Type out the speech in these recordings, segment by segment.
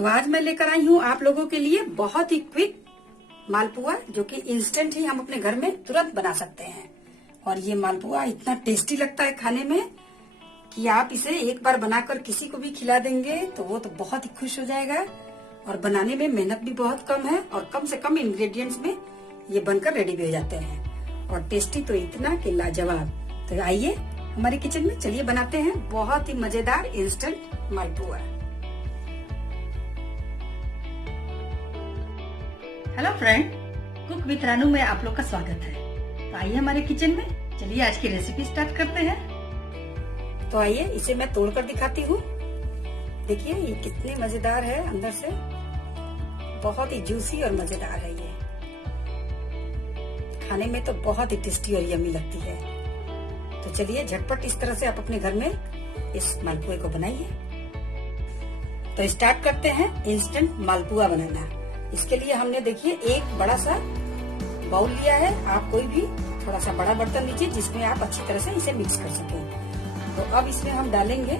तो आज मैं लेकर आई हूँ आप लोगों के लिए बहुत ही क्विक मालपुआ, जो कि इंस्टेंट ही हम अपने घर में तुरंत बना सकते हैं। और ये मालपुआ इतना टेस्टी लगता है खाने में कि आप इसे एक बार बनाकर किसी को भी खिला देंगे तो वो तो बहुत ही खुश हो जाएगा। और बनाने में मेहनत भी बहुत कम है और कम से कम इंग्रेडिएंट्स में ये बनकर रेडी भी हो जाते हैं। और टेस्टी तो इतना कि लाजवाब। तो आइए हमारे किचन में, चलिए बनाते हैं बहुत ही मजेदार instant malpua. Hello friend, cook with Ranu में आप लोग का स्वागत है। तो आइए हमारे किचन में, चलिए आज की रेसिपी स्टार्ट करते हैं। तो आइए इसे मैं तोड़कर दिखाती हूँ। देखिए ये कितने मजेदार है, अंदर से बहुत ही जूसी और मजेदार है। ये खाने में तो बहुत ही टेस्टी और यम्मी लगती है। तो चलिए झटपट इस तरह से आप अपने घर में इस मालपुए को बनाइए। तो स्टार्ट करते हैं इंस्टेंट मालपुआ बनाना। इसके लिए हमने देखिए एक बड़ा सा बाउल लिया है। आप कोई भी थोड़ा सा बड़ा बर्तन लीजिए जिसमें आप अच्छी तरह से इसे मिक्स कर सकें। तो अब इसमें हम डालेंगे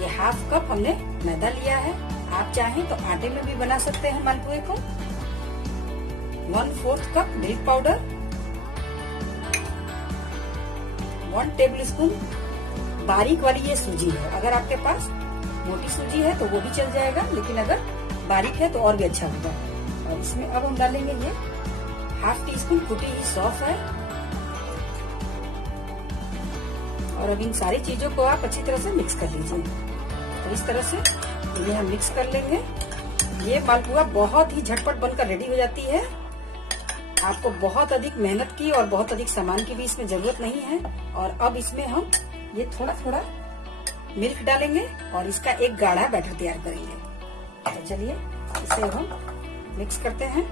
ये हाफ कप हमने मैदा लिया है। आप चाहें तो आटे में भी बना सकते हैं मालपुए को। 1/4 कप मिल्क पाउडर, 1 टेबलस्पून बारीक वाली ये सूजी है। अगर आपके पास मोटी सूजी है तो वो भी चल जाएगा, लेकिन अगर बारीक है तो और भी अच्छा होगा। और इसमें अब हम डालेंगे ये 1/2 टीस्पून कुटी हुई सौंफ है। और अब इन सारी चीजों को आप अच्छी तरह से मिक्स कर लीजिए। तो इस तरह से ये हम मिक्स कर लेंगे। ये मालपुआ बहुत ही झटपट बनकर रेडी हो जाती है। आपको बहुत अधिक मेहनत की और बहुत अधिक सामान की भी इसमें जरूरत नहीं है। और अब इसमें हम ये थोड़ा थोड़ा मिल्क डालेंगे और इसका एक गाढ़ा बैटर तैयार करेंगे। तो चलिए इसे हम मिक्स करते हैं।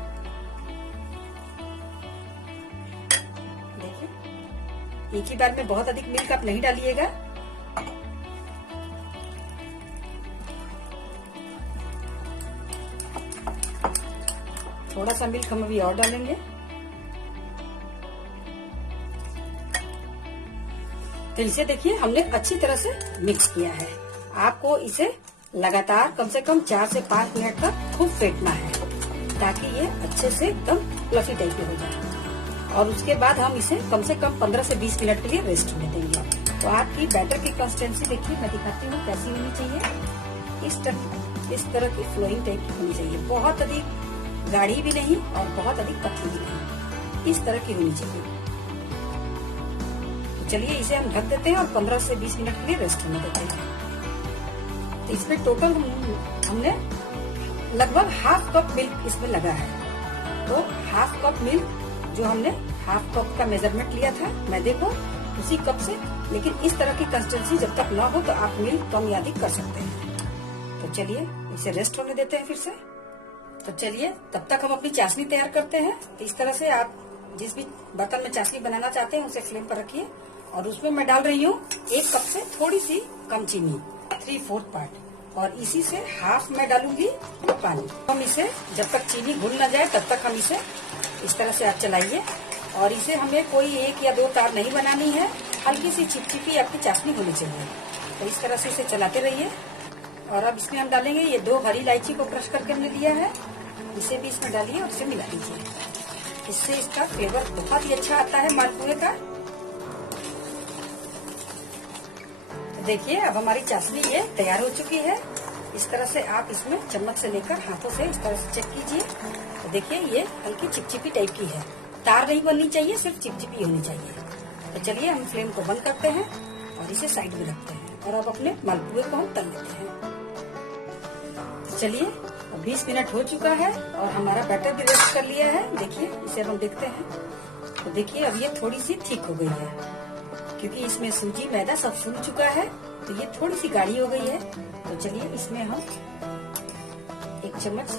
देखिए एक ही बार में बहुत अधिक मिल्क आप नहीं डालिएगा। थोड़ा सा मिल्क हम अभी और डालेंगे। तो इसे देखिए हमने अच्छी तरह से मिक्स किया है। आपको इसे लगातार कम से कम 4 से 5 मिनट तक खूब फेंटना है, ताकि ये अच्छे से एकदम फ्लफी टाइप के हो जाए। और उसके बाद हम इसे कम से कम 15 से 20 मिनट के लिए रेस्ट होने देंगे। तो आपकी बैटर की कंसिस्टेंसी देखिए, मैं दिखाती हूँ कैसी होनी चाहिए। इस तरह की फ्लोइंग टाइप की होनी चाहिए। बहुत अधिक गाढ़ी भी नहीं और बहुत अधिक पतली भी नहीं, इस तरह की होनी चाहिए। तो चलिए इसे हम ढक देते हैं और 15 से 20 मिनट के लिए रेस्ट होने देते हैं। तो इसमें टोटल हमने लगभग 1/2 कप मिल्क इसमें लगा है। तो 1/2 कप मिल्क जो हमने 1/2 कप का मेजरमेंट लिया था मैदे को, उसी कप से। लेकिन इस तरह की कंसिस्टेंसी जब तक ना हो तो आप मिल्क कम या अधिक कर सकते हैं। तो चलिए इसे रेस्ट होने देते हैं फिर से। तो चलिए तब तक हम अपनी चाशनी तैयार करते हैं। तो इस तरह से आप जिस भी बर्तन में चाशनी बनाना चाहते हैं उसे फ्लेम पर रखिए। और उसमें मैं डाल रही हूँ 1 कप से थोड़ी सी कम चीनी, 3/4 पार्ट। और इसी से हाफ मैं डालूंगी पानी। हम इसे जब तक चीनी घुल न जाए तब तक हम इसे इस तरह से आप चलाइए। और इसे हमें कोई 1 या 2 तार नहीं बनानी है, हल्की सी चिपचिपी आपकी चाशनी होनी चाहिए। तो इस तरह से इसे चलाते रहिए। और अब इसमें हम डालेंगे ये 2 हरी इलायची को क्रश करके हमने लिया है, इसे भी इसमें डालिए और इसे मिला लीजिए। इससे इसका फ्लेवर बहुत ही अच्छा आता है मालपुए का। देखिए अब हमारी चाशनी ये तैयार हो चुकी है। इस तरह से आप इसमें चम्मच से लेकर हाथों से इस तरह से चेक कीजिए। तो देखिए ये हल्की चिपचिपी टाइप की है, तार नहीं बननी चाहिए, सिर्फ चिपचिपी होनी चाहिए। तो चलिए हम फ्लेम को बंद करते हैं और इसे साइड में रखते हैं। और अब अपने मालपुए को हम तल लेते हैं। तो चलिए 20 मिनट हो चुका है और हमारा बैटर भी रेस्ट कर लिया है। देखिए इसे हम देखते हैं। तो देखिए अब ये थोड़ी सी थिक हो गई है, क्योंकि इसमें सूजी मैदा सब फूल चुका है। तो ये थोड़ी सी गाढ़ी हो गई है। तो चलिए इसमें हम 1 चम्मच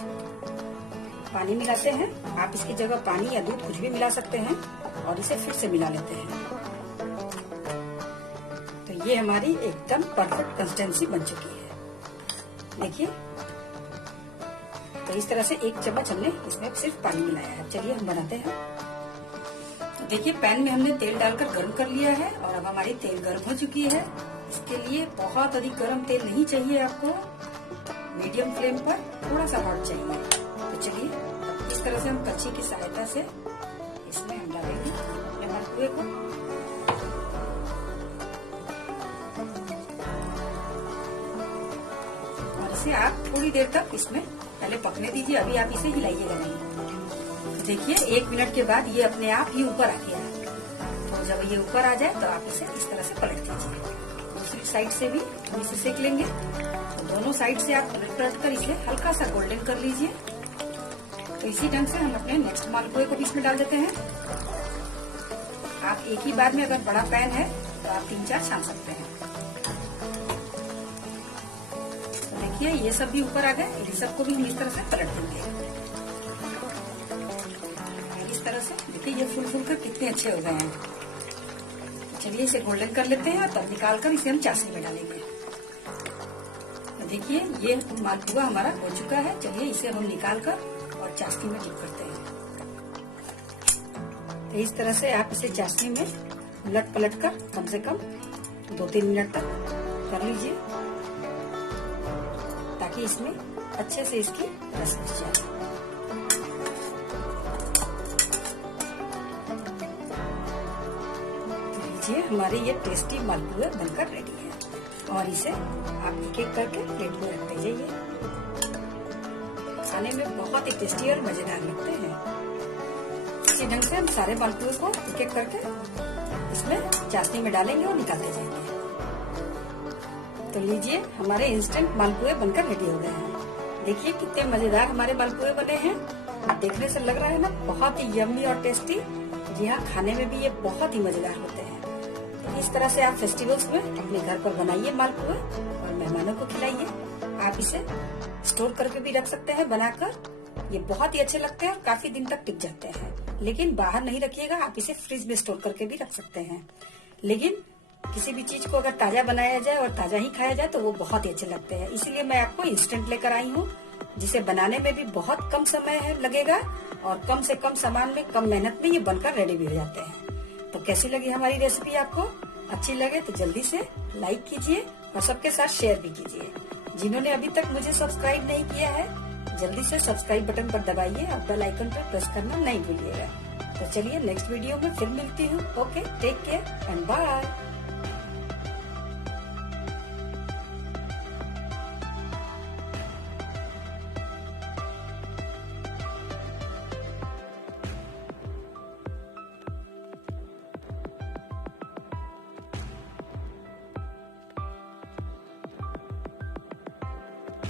पानी मिलाते हैं। आप इसकी जगह पानी या दूध कुछ भी मिला सकते हैं। और इसे फिर से मिला लेते हैं। तो ये हमारी एकदम परफेक्ट कंसिस्टेंसी बन चुकी है। देखिए तो इस तरह से 1 चम्मच हमने इसमें सिर्फ पानी मिलाया है। चलिए हम बनाते हैं। देखिए पैन में हमने तेल डालकर गर्म कर लिया है और अब हमारी तेल गर्म हो चुकी है। इसके लिए बहुत अधिक गर्म तेल नहीं चाहिए आपको। मीडियम फ्लेम पर थोड़ा सा हॉट चाहिए। तो चलिए अब इस तरह से हम कच्ची की सहायता से इसमें हम डालेंगे अपने मालपुए को। और इसे आप थोड़ी देर तक इसमें पहले पकने दीजिए, अभी आप इसे हिलाइएगा नहीं। तो देखिए 1 मिनट के बाद ये अपने आप ही ऊपर आ गया है। तो जब ये ऊपर आ जाए तो आप इसे इस तरह से पलट दीजिए। दूसरी साइड से भी हम इसे सेक लेंगे। तो दोनों साइड से आप पलट कर इसे हल्का सा गोल्डन कर लीजिए। तो इसी ढंग से हम अपने नेक्स्ट मालपुए को भी इसमें डाल देते हैं। आप एक ही बार में अगर बड़ा पैन है तो आप 3-4 छान सकते हैं। तो देखिए ये सब भी ऊपर आ गए, इन सबको भी हम इस तरह से पलट देंगे। इस तरह से देखिए ये फूल फूल कर कितने अच्छे हो गए हैं। चलिए इसे गोल्डन कर लेते हैं और तब निकाल कर इसे हम चाशनी में डालेंगे। तो देखिए ये मालपुआ हमारा हो चुका है। चलिए इसे हम निकाल कर और चाशनी में डिप करते हैं। तो इस तरह से आप इसे चाशनी में उलट पलट कर कम से कम 2-3 मिनट तक कर लीजिए, ताकि इसमें अच्छे से इसकी रस घुस जाए। हमारे ये टेस्टी मालपुए बनकर रेडी है और इसे आप एक एक करके प्लेट में रखते जाइए। खाने में बहुत ही टेस्टी और मजेदार लगते हैं। इसी ढंग से हम सारे मालपुए को एक एक करके इसमें चाशनी में डालेंगे और निकालते जाएंगे। तो लीजिए हमारे इंस्टेंट मालपुए बनकर रेडी हो गए हैं। देखिए कितने मजेदार हमारे मालपुए बने हैं। देखने से लग रहा है ना बहुत ही यम्मी और टेस्टी। जी हाँ, खाने में भी ये बहुत ही मजेदार होते हैं। इस तरह से आप फेस्टिवल्स में अपने घर पर बनाइए मालपुए और मेहमानों को खिलाइए। आप इसे स्टोर करके भी रख सकते हैं बनाकर। ये बहुत ही अच्छे लगते हैं और काफी दिन तक टिक जाते हैं। लेकिन बाहर नहीं रखिएगा, आप इसे फ्रिज में स्टोर करके भी रख सकते हैं। लेकिन किसी भी चीज को अगर ताजा बनाया जाए और ताजा ही खाया जाए तो वो बहुत ही अच्छे लगते हैं। इसीलिए मैं आपको इंस्टेंट लेकर आई हूँ, जिसे बनाने में भी बहुत कम समय लगेगा और कम से कम सामान में कम मेहनत में ये बनकर रेडी भी हो जाते हैं। तो कैसी लगी हमारी रेसिपी आपको? अच्छी लगे तो जल्दी से लाइक कीजिए और सबके साथ शेयर भी कीजिए। जिन्होंने अभी तक मुझे सब्सक्राइब नहीं किया है जल्दी से सब्सक्राइब बटन पर दबाइए और बेल आइकन पर प्रेस करना नहीं भूलिएगा। तो चलिए नेक्स्ट वीडियो में फिर मिलती हूँ। Okay, take care and bye.